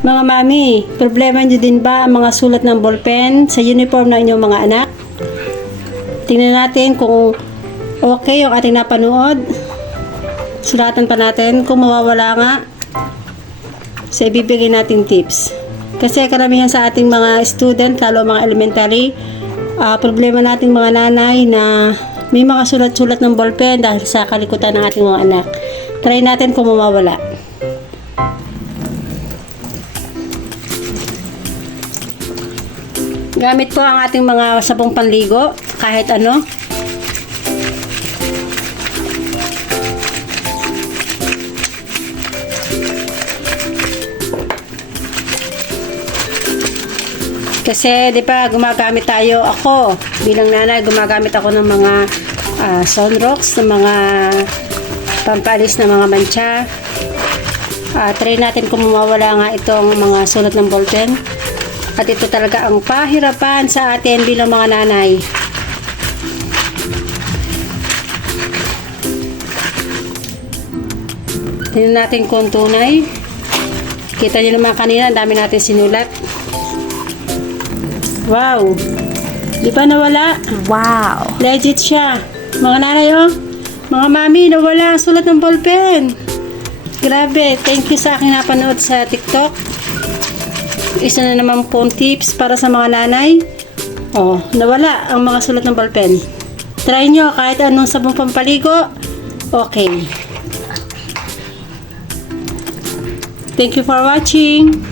Mga mami, problema nyo din ba ang mga sulat ng ballpen sa uniform ng inyong mga anak? Tingnan natin kung okay yung ating napanood. Sulatan pa natin kung mawawala nga. So, ibibigay natin tips. Kasi karamihan sa ating mga student, lalo mga elementary, ah, problema nating mga nanay na may mga sulat-sulat ng ballpen dahil sa kalikutan ng ating mga anak. Try natin kung mawawala. Gamit po ang ating mga sabong panligo, kahit ano. Kasi, di ba, gumagamit tayo, ako, bilang nanay, gumagamit ako ng mga ah, sunrocks, ng mga pampalis na mga mancha. Ah, try natin kung mawawala nga itong mga sulat ng ballpen. At ito talaga ang pahirapan sa atin bilang mga nanay. Tingnan natin kung tunay. Kita niyo naman kanina, ang dami natin sinulat. Wow! Di ba nawala? Wow. Legit siya. Mga nanay, oh. Mga mami, nawala ang sulat ng ballpen. Grabe. Thank you sa aking napanood sa TikTok. Isa na naman pong tips para sa mga nanay. Oh, nawala ang mga sulat ng ballpen. Try nyo kahit anong sabong pampaligo. Okay. Thank you for watching.